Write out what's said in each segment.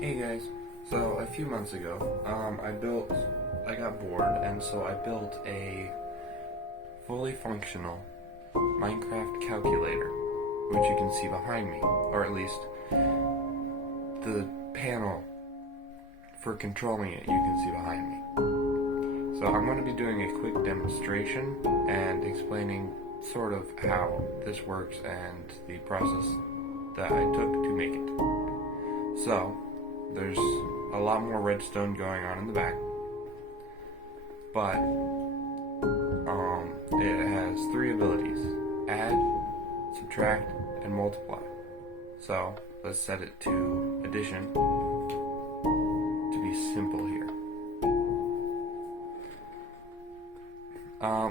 Hey guys, so a few months ago, I got bored, and so I built a fully functional Minecraft calculator, which you can see behind me, or at least the panel for controlling it you can see behind me. So I'm going to be doing a quick demonstration and explaining sort of how this works and the process that I took to make it. So, there's a lot more redstone going on in the back, but it has three abilities: add, subtract, and multiply. So let's set it to addition to be simple here.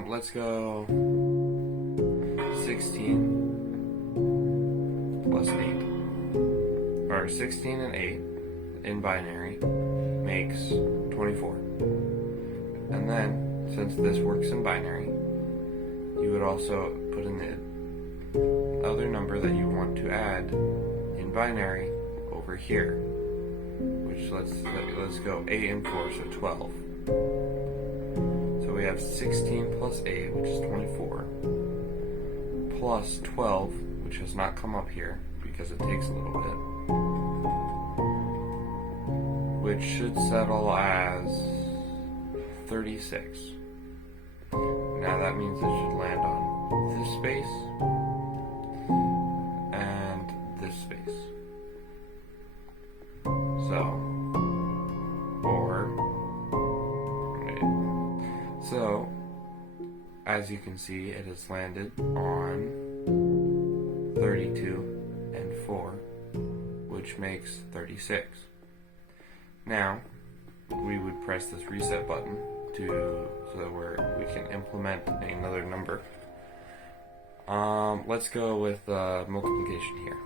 Let's go 16 plus 8, or 16 and 8 in binary makes 24. And then, since this works in binary, you would also put in the other number that you want to add in binary over here, which let's go 8 and 4, so 12. So we have 16 plus 8, which is 24, plus 12, which has not come up here because it takes a little bit, which should settle as 36. Now that means it should land on this space and this space. So, as you can see, it has landed on 32 and 4, which makes 36. Now, we would press this reset button so that we can implement another number. Let's go with multiplication here.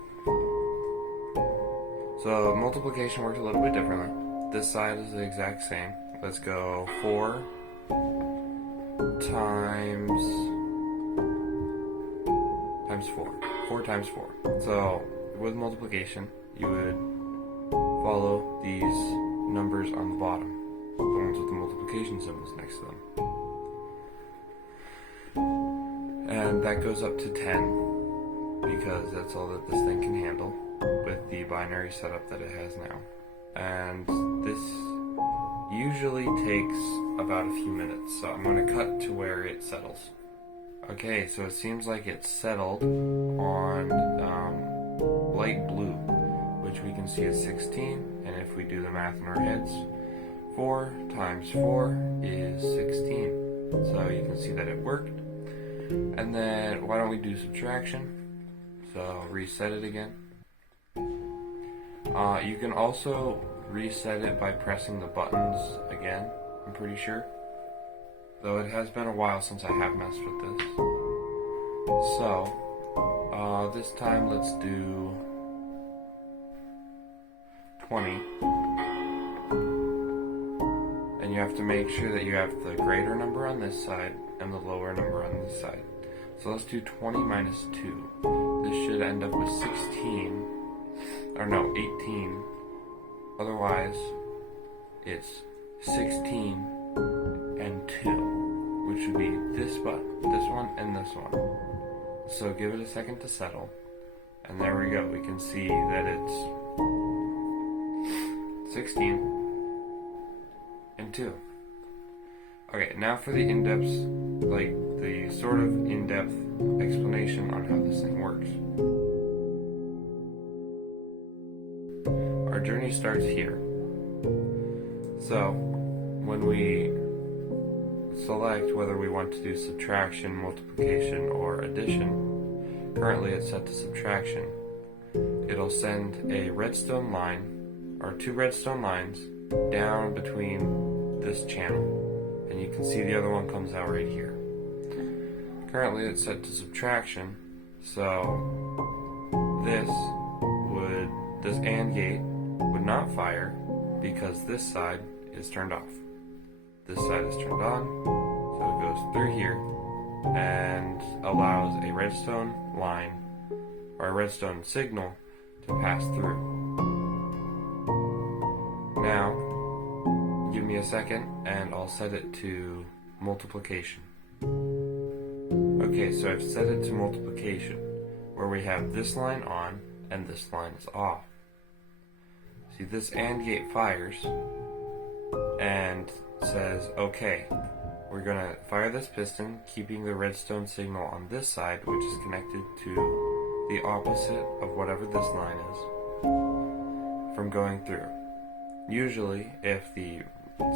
So multiplication works a little bit differently. This side is the exact same. Let's go 4 times 4. 4 times 4. So with multiplication, you would follow these numbers on the bottom, the ones with the multiplication symbols next to them. And that goes up to 10, because that's all that this thing can handle with the binary setup that it has now. And this usually takes about a few minutes, so I'm going to cut to where it settles. Okay, so it seems like it's settled on light blue, which we can see is 16, and if we do the math in our heads, 4 times 4 is 16. So you can see that it worked. And then why don't we do subtraction? So reset it again. You can also reset it by pressing the buttons again, I'm pretty sure. Though it has been a while since I have messed with this. So, this time let's do 20. And you have to make sure that you have the greater number on this side and the lower number on this side. So let's do 20 minus 2. This should end up with 16. Or no, 18. Otherwise, it's 16 and 2, which would be this one, and this one. So give it a second to settle, and there we go. We can see that it's 16 and 2. Okay, now for the in-depth, the sort of in-depth explanation on how this thing works. Our journey starts here. So, when we select whether we want to do subtraction, multiplication, or addition, currently it's set to subtraction, it'll send a redstone line, or 2 redstone lines, down between this channel. And you can see the other one comes out right here. Currently it's set to subtraction, so this AND gate would not fire because this side is turned off. This side is turned on, so it goes through here and allows a redstone line, or a redstone signal, to pass through. a second and I'll set it to multiplication. Okay, so I've set it to multiplication, where we have this line on and this line is off. See, this AND gate fires and says, okay, we're going to fire this piston, keeping the redstone signal on this side, which is connected to the opposite of whatever this line is, from going through. Usually, if the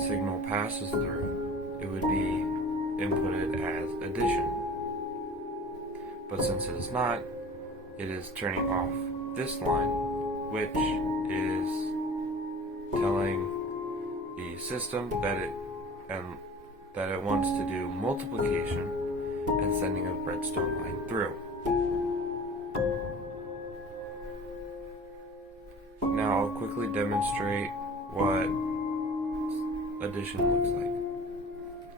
signal passes through, it would be inputted as addition. But since it is not, it is turning off this line, which is telling the system that it wants to do multiplication and sending a redstone line through. Now I'll quickly demonstrate what addition looks like.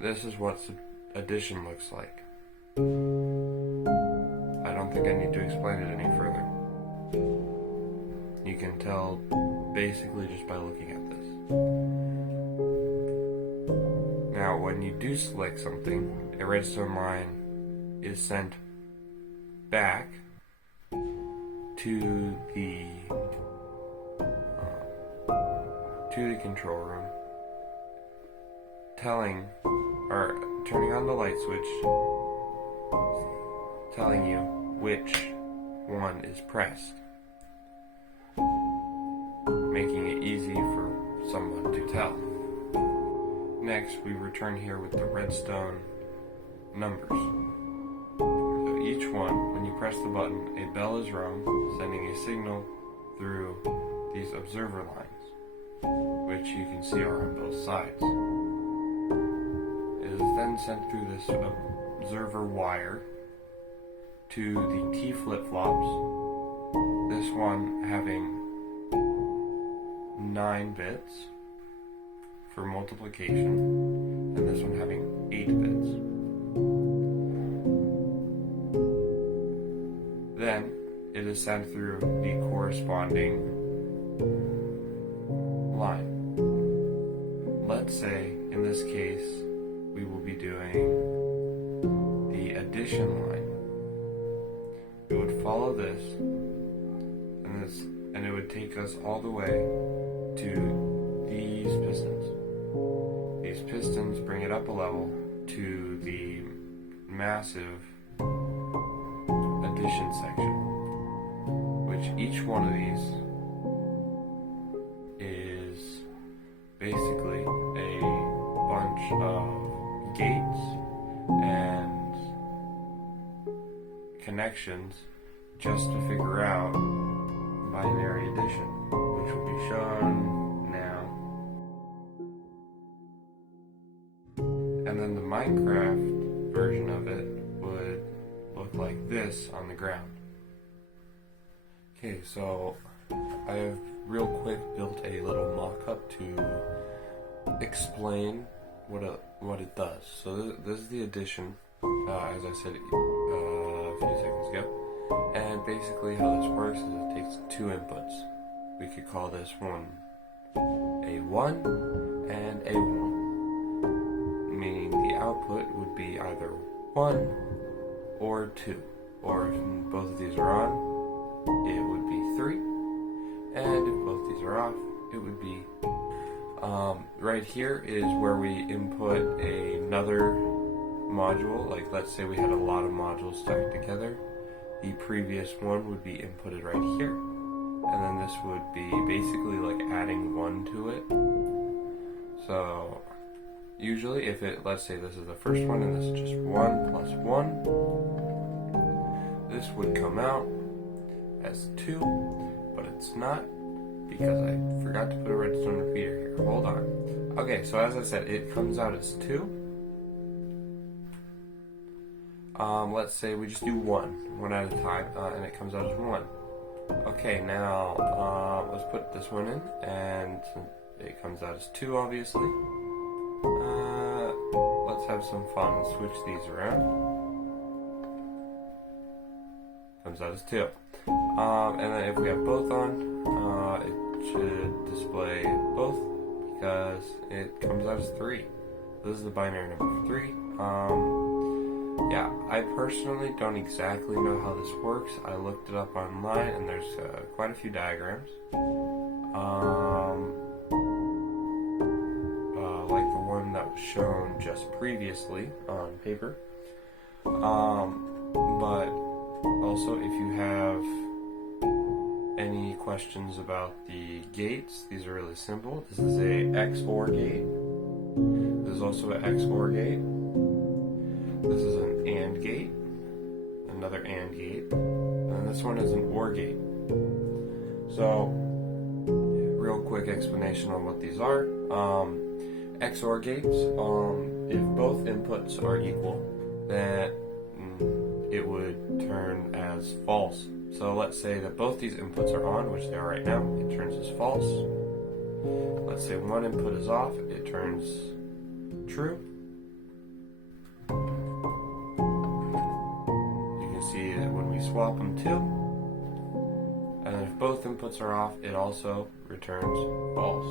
This is what addition looks like. I don't think I need to explain it any further. You can tell basically just by looking at this. Now, when you do select something, a redstone line is sent back to the control room, turning on the light switch, telling you which one is pressed, making it easy for someone to tell. Next, we return here with the redstone numbers. So each one, when you press the button, a bell is rung, sending a signal through these observer lines, which you can see are on both sides. It is then sent through this observer wire to the T flip-flops, this one having 9 bits for multiplication, and this one having 8 bits. Then it is sent through the corresponding line. Let's say, in this case, we will be doing the addition line. It would follow this, and it would take us all the way to these pistons. These pistons bring it up a level to the massive addition section, which each one of these is basically a bunch of gates and connections just to figure out binary addition, which will be shown now. And then the Minecraft version of it would look like this on the ground. Okay, so I have real quick built a little mock-up to explain what it does. So this is the addition, as I said a few seconds ago. And basically how this works is it takes 2 inputs. We could call this one A1 and A1, meaning the output would be either 1 or 2, or if both of these are on, it would be 3, and if both these are off, it would be right here is where we input another module. Like, let's say we had a lot of modules stuck together. The previous one would be inputted right here, and then this would be basically like adding 1 to it. So usually if let's say this is the first one and this is just 1 plus 1, this would come out as 2, but it's not, because I forgot to put a redstone repeater here. Hold on. Okay, so as I said, it comes out as 2. Let's say we just do one at a time, and it comes out as 1. Okay, now let's put this one in, and it comes out as 2, obviously. Let's have some fun and switch these around. Comes out as 2. And then if we have both on, it should display both, because it comes out as 3. This is the binary number 3. Yeah, I personally don't exactly know how this works. I looked it up online, and there's quite a few diagrams. Like the one that was shown just previously on paper. But also, if you have any questions about the gates, these are really simple. This is a XOR gate. This is also an XOR gate. This is an AND gate, another AND gate, and this one is an OR gate. So, real quick explanation on what these are. XOR gates, if both inputs are equal, then it would turn as false. So let's say that both these inputs are on, which they are right now, it turns as false. Let's say one input is off, it turns true. You can see that when we swap them too. And if both inputs are off, it also returns false.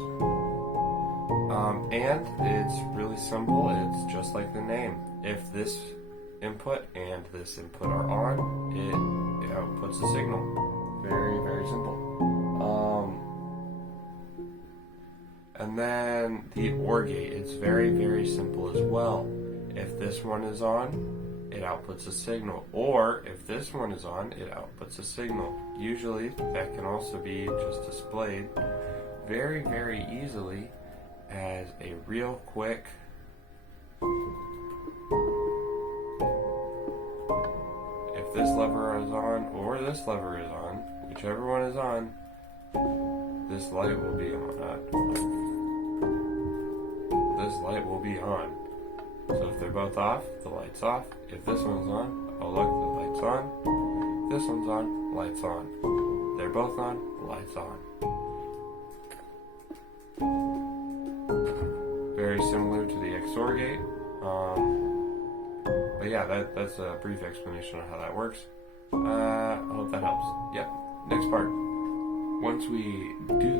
And it's really simple, it's just like the name. If this input and this input are on, it outputs a signal. Very, very simple. And then the OR gate, it's very, very simple as well. If this one is on, it outputs a signal. Or if this one is on, it outputs a signal. Usually that can also be just displayed very, very easily as a real quick if this lever is on or this lever is on, whichever one is on, this light will be on. This light will be on. So if they're both off, the light's off. If this one's on, oh look, the light's on. This one's on, light's on. They're both on, the light's on. Very similar to the XOR gate. But yeah, that's a brief explanation on how that works. I hope that helps. Yep. Next part. Once we do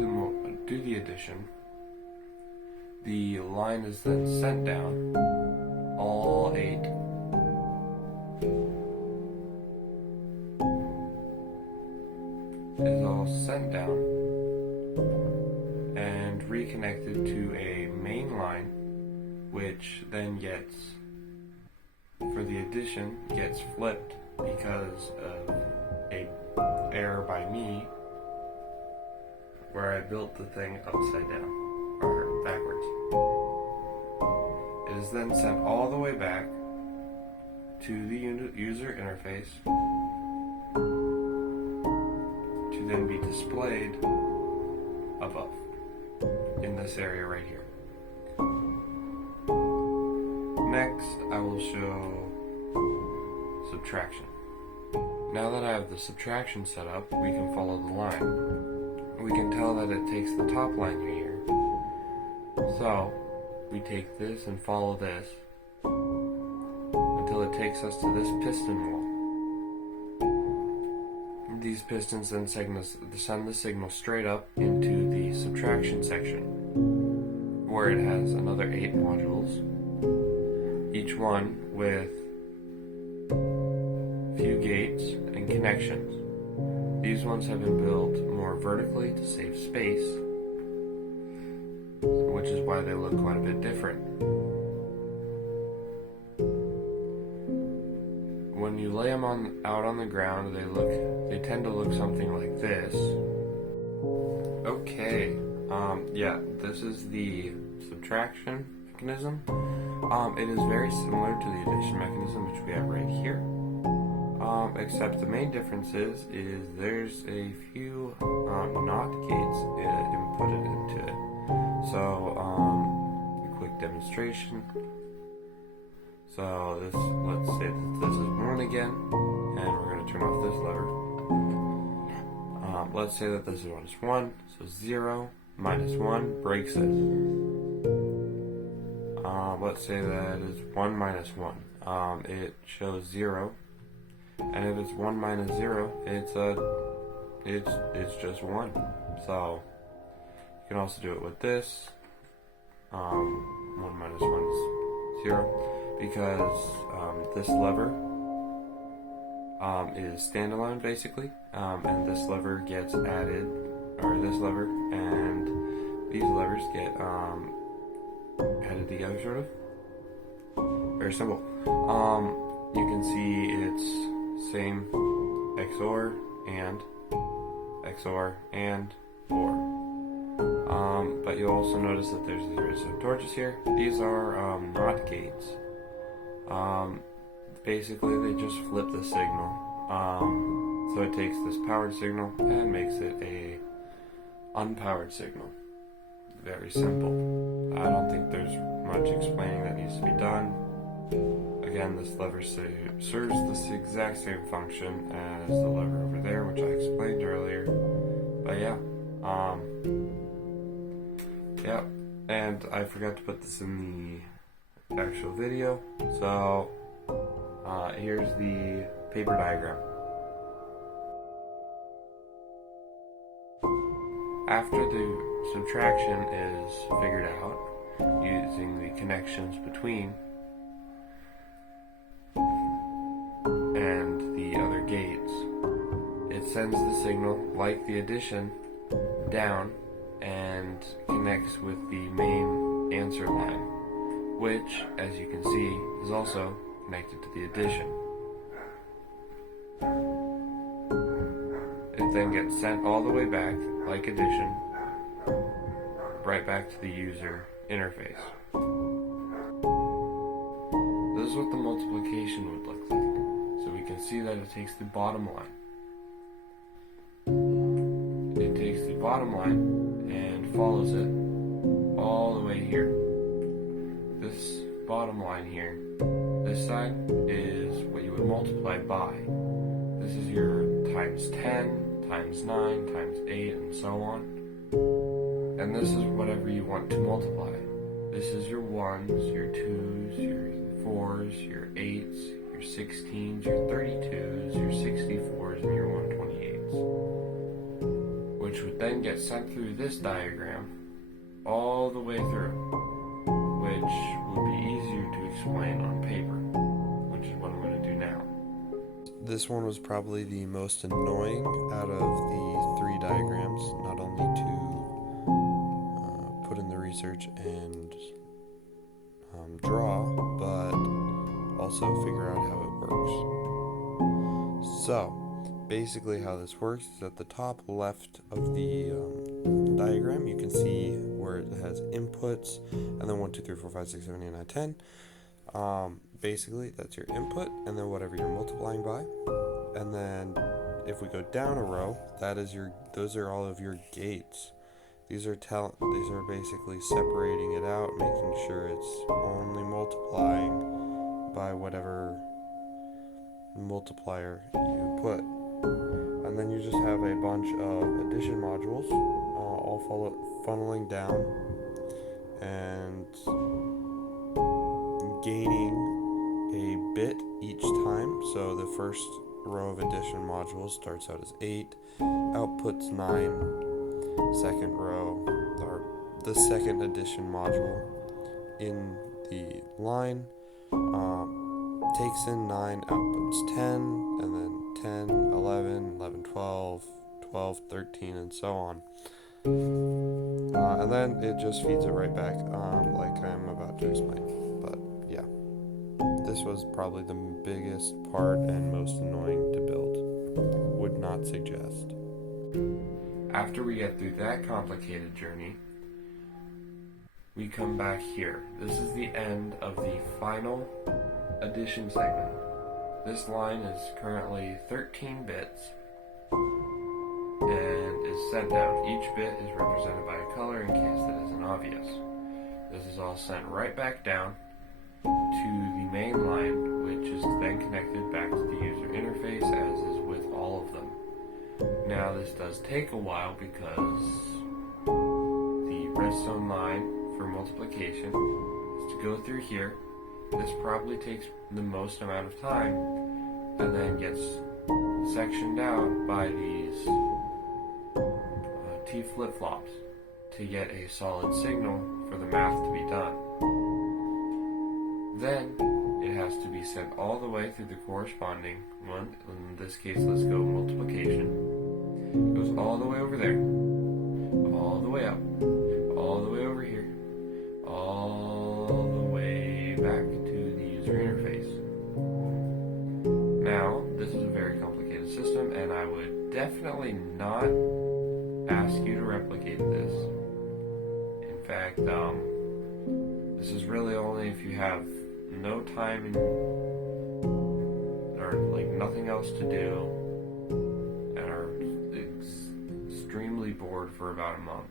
the addition, the line is then sent down. All 8. Is all sent down and reconnected to a main line, which then gets, for the addition, gets flipped because of a error by me where I built the thing upside down or backwards. It is then sent all the way back to the user interface to then be displayed above in this area right here. Next, I will show subtraction. Now that I have the subtraction set up, we can follow the line. We can tell that it takes the top line here. So, we take this and follow this until it takes us to this piston wall. These pistons then send the signal straight up into the subtraction section, where it has another 8 modules, each one with few gates and connections. These ones have been built more vertically to save space, which is why they look quite a bit different. When you lay them out on the ground, they tend to look something like this. Okay, yeah, this is the subtraction mechanism. It is very similar to the addition mechanism, which we have right here. Except the main difference is there's a few NOT gates inputted into it. So, a quick demonstration. So let's say that this is 1 again, and we're going to turn off this lever. Let's say that this one is 1, so 0 minus 1 breaks it. Let's say that is 1 minus 1. It shows 0. And if it's 1 minus 0, it's just 1. So you can also do it with this. 1 minus 1 is 0, because this lever is standalone basically, and this lever gets added, or this lever and these levers get added together, sort of. Very simple. You can see it's same XOR and OR. But you'll also notice that there's these redstone torches here. These are not gates. Basically, they just flip the signal. So it takes this powered signal and makes it a unpowered signal. Very simple. I don't think there's much explaining that needs to be done. Again, this lever serves this exact same function as the lever over there, which I explained earlier. But yeah, and I forgot to put this in the actual video. So here's the paper diagram. After the subtraction is figured out using the connections between and the other gates, it sends the signal, like the addition, down and connects with the main answer line, which, as you can see, is also connected to the addition. It then gets sent all the way back, like addition, right back to the user interface. This is what the multiplication would look like. So we can see that it takes the bottom line. It takes the bottom line and follows it all the way here. This bottom line here, this side is what you would multiply by. This is your times 10, times 9, times 8, and so on. And this is whatever you want to multiply. This is your 1s, your 2s, your 4s, your 8s, your 16s, your 32s, your 64s, and your 128s. Which would then get sent through this diagram all the way through, which would be easier to explain on paper, which is what I'm going to do now. This one was probably the most annoying out of the 3 diagrams, not only to put in the research and draw, but also figure out how it works. So, basically how this works is at the top left of the diagram, you can see where it has inputs, and then 1, 2, 3, 4, 5, 6, 7, 8, 9, 10. Basically, that's your input, and then whatever you're multiplying by. And then, if we go down a row, those are all of your gates. These are basically separating it out, making sure it's only multiplying by whatever multiplier you put. And then you just have a bunch of addition modules, all funneling down and gaining a bit each time. So the first row of addition modules starts out as 8, outputs 9. Second row, or the second addition module in the line, takes in 9, outputs 10, and then 10, 11, 11, 12, 12, 13, and so on. And then it just feeds it right back, like I'm about to explain. But yeah, this was probably the biggest part and most annoying to build. Would not suggest. After we get through that complicated journey, we come back here. This is the end of the final addition segment. This line is currently 13 bits and is sent down. Each bit is represented by a color in case that isn't obvious. This is all sent right back down to the main line, which is then connected back to the user interface, as is with all of them. Now this does take a while because the redstone line for multiplication is to go through here. This probably takes the most amount of time and then gets sectioned out by these T flip-flops to get a solid signal for the math to be done. Then it has to be sent all the way through the corresponding one. In this case, let's go multiplication. It goes all the way over there, all the way up, all the way over here, all the way back to the user interface. Now, this is a very complicated system, and I would definitely not ask you to replicate this. In fact, this is really only if you have no time or like nothing else to do and are extremely bored for about a month.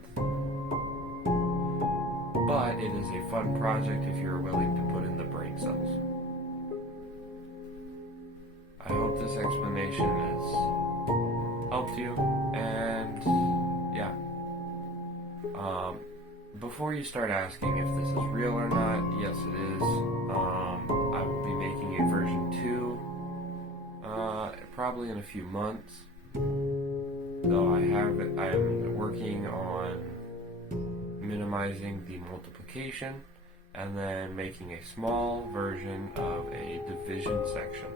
But it is a fun project if you're willing to put in the brain cells. I hope this explanation has helped you, and yeah. Before you start asking if this is real or not, yes it is. I will be making a version 2 probably in a few months. Though I am working on minimizing the multiplication and then making a small version of a division section.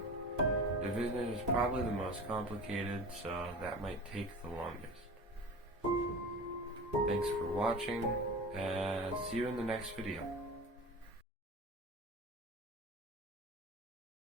Division is probably the most complicated, so that might take the longest. Thanks for watching, and see you in the next video.